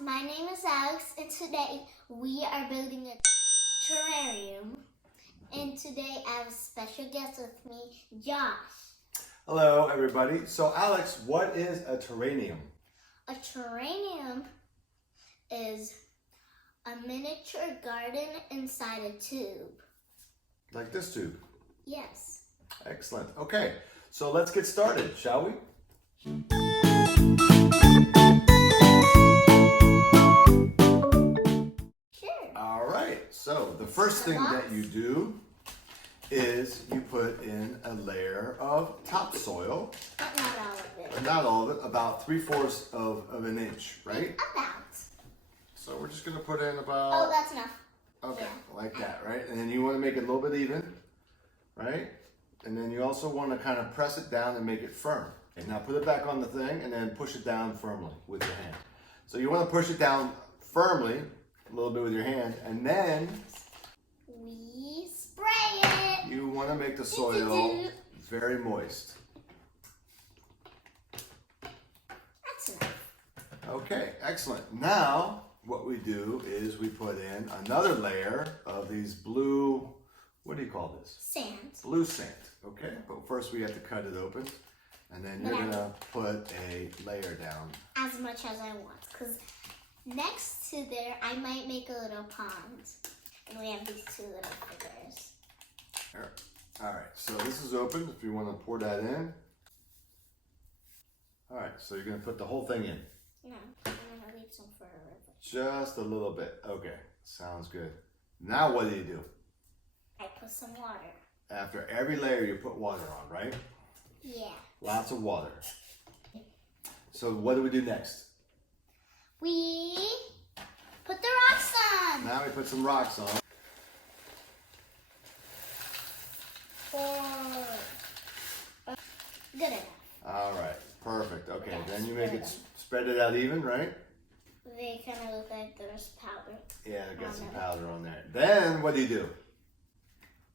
my name is Alex, and today we are building a terrarium. And today I have a special guest with me, Josh. Hello everybody. So Alex, what is a terrarium? A terrarium is a miniature garden inside a tube. Like this tube? Yes. Excellent. Okay, so let's get started, shall we? Sure. All right, so the first thing that you do is you put in a layer of topsoil. But not all of it. Not all of it, about 3/4 of an inch, right? About. So we're just gonna put in about... Oh, that's enough. Okay, Yeah. like that, right? And then you want to make it a little bit even, right? And then you also want to kind of press it down and make it firm. And now put it back on the thing and then push it down firmly with your hand. So you want to push it down firmly, a little bit with your hand, and then we spray it. you want to make the soil very moist. That's enough. Okay, excellent. Now, what we do is we put in another layer of these blue, what do you call this? Sand. Blue sand, okay? But first we have to cut it open, and then you're gonna put a layer down. As much as I want, because next to there, I might make a little pond. And we have these two little figures. All right, so this is open if you want to pour that in. All right, so you're gonna put the whole thing in. No, I'm gonna leave some for a river. Just a little bit, okay, sounds good. Now what do? I put some water. After every layer you put water on, right? Yeah. Lots of water. So what do we do next? We put the rocks on. Now we put some rocks on. Good enough. All right, perfect. Okay, Yeah, then you make it, spread it out even, right? They kind of look like there's powder. Yeah, I got some it. powder on there. Then what do?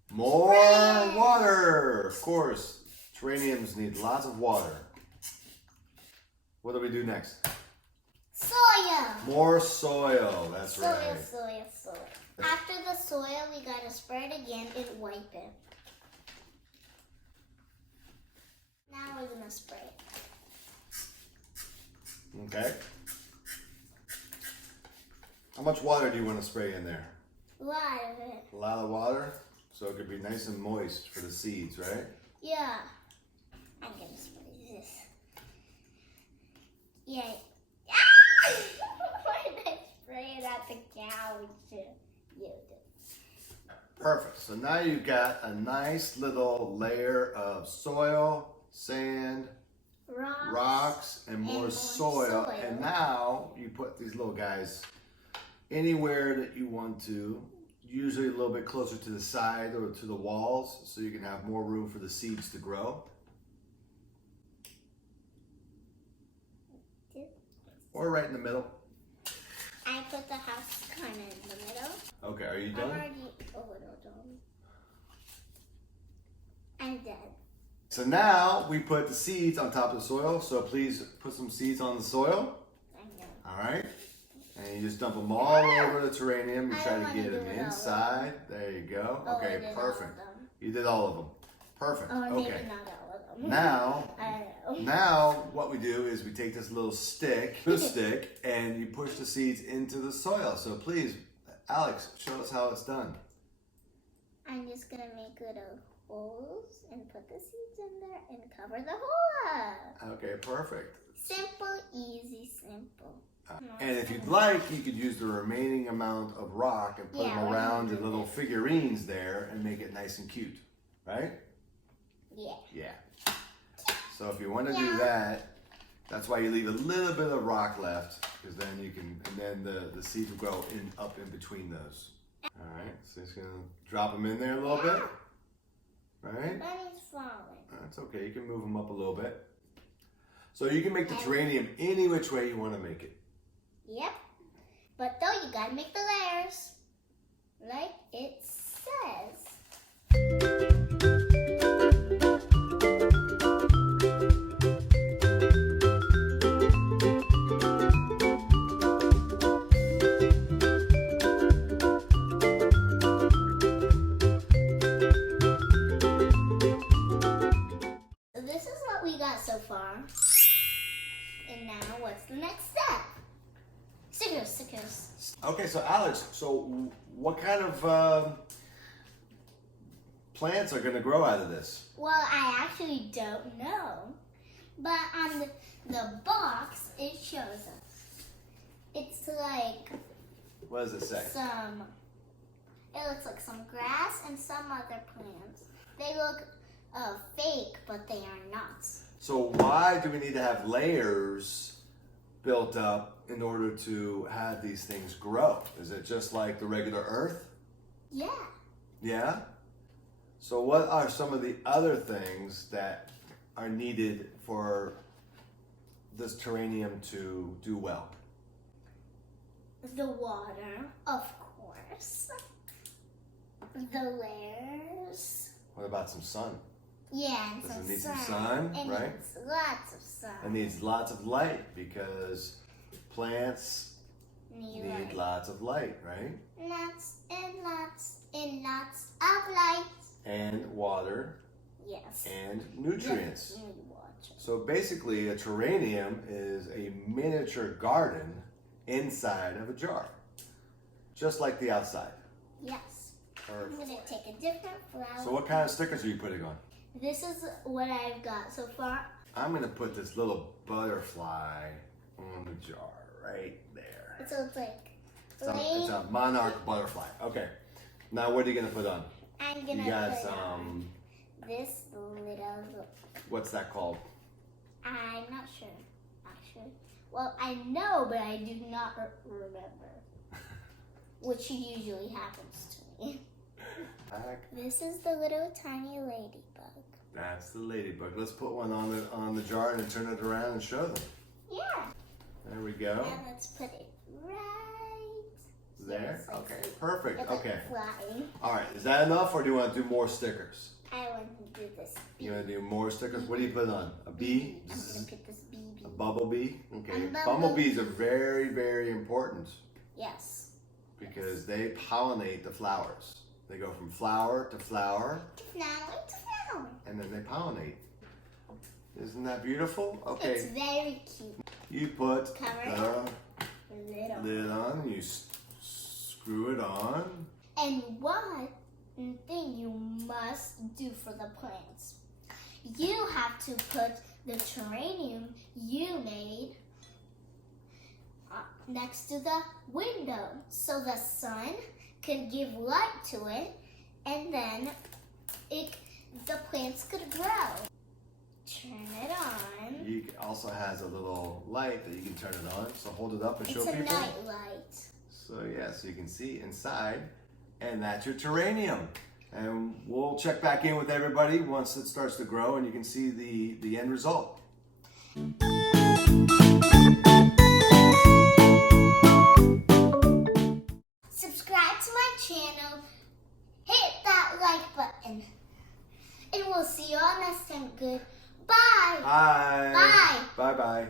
More Spray. water, of course. Terrariums need lots of water. What do we do next? Soil. More soil, that's right. Soil. After the soil, we gotta spray it again and wipe it. Now we're gonna spray it. Okay. How much water do you want to spray in there? A lot of it. A lot of water, so it could be nice and moist for the seeds, right? Yeah. I'm gonna spray this. Yeah. Why did I spray it at the couch? You do. Perfect. So now you've got a nice little layer of soil, sand, rocks, and more soil. And now you put these little guys anywhere that you want to, usually a little bit closer to the side or to the walls so you can have more room for the seeds to grow. Or right in the middle. I put the house kind of in the middle. Okay, are you I'm done? already a little done. I'm done. So now we put the seeds on top of the soil. So please put some seeds on the soil. I'm done. All right. And you just dump them all over the terrarium. You try to get them inside. There you go. Oh, Okay, I did perfect. all of them. You did all of them. Perfect. Or maybe Okay. not all of them. Now, I don't know. now what we do is we take this little stick, and you push the seeds into the soil. So please, Alex, show us how it's done. I'm just gonna make little holes and put the seeds in there and cover the hole up. Okay, perfect. Simple, easy, simple. And if you'd like, you could use the remaining amount of rock and put them around your little figurines there and make it nice and cute, right? Yeah. Yeah. So if you want to do that, that's why you leave a little bit of rock left, because then you can, and then the seeds will grow up in between those. All right, so just gonna drop them in there a little bit. Right? Bunny's falling. That's okay. You can move them up a little bit. So you can make the terrarium any which way you want to make it. Yep. But though you gotta make the layers like it says. what's the next step? Stickers. Okay, so Alex, so what kind of plants are going to grow out of this? Well, I actually don't know. But on the box, it shows us. It's like What does it say? It looks like some grass and some other plants. They look fake, but they are not. So why do we need to have layers built up in order to have these things grow? Is it just like the regular earth? Yeah. Yeah? So what are some of the other things that are needed for this terrarium to do well? The water, of course. The layers. What about some sun? Yeah, and Does some it need sun. some sun, It right? needs lots of sun. It needs lots of light because plants need light. lots of light, right? Lots and lots and lots of light. And water Yes. and nutrients. Yes, need water. So basically a terrarium is a miniature garden inside of a jar. Just like the outside. Yes. I'm Perfect. going to take a different flower. So what kind of stickers are you putting on? This is what I've got so far. I'm going to put this little butterfly on the jar right there. So it's like It's a monarch butterfly. Okay. Now what are you going to put on? I'm going to You got put some, on this little, what's that called? I'm not sure, actually. Well, I know, but I do not remember. Which usually happens to me. This is the little tiny ladybug. That's the ladybug. Let's put one on the jar and then turn it around and show them. Yeah. There we go. And let's put it right There? It's like Okay, sweet. perfect. It's like Okay. flying. All right, is that enough or do you want to do more stickers? I want to do this bee. You want to do more stickers? What do you put on? A bee? I'm going to put this bee. A bumblebee? Okay. A bumblebee. Bumblebees are very, very important Yes. because they pollinate the flowers. They go from flower to flower Flower. and then they pollinate. Isn't that beautiful? It's Okay. very cute. You put Cover the Little. lid on and you screw it on. And one thing you must do for the plants, you have to put the terrarium you made next to the window so the sun could give light to it, and then the plants could grow. Turn it on. It also has a little light that you can turn it on. So hold it up and show It's a people. night light. So yeah, so you can see inside, and that's your terrarium. And we'll check back in with everybody once it starts to grow and you can see the end result. Subscribe to my channel, hit that like button, and we'll see you all next time. Goodbye. Bye. Bye. Bye-bye.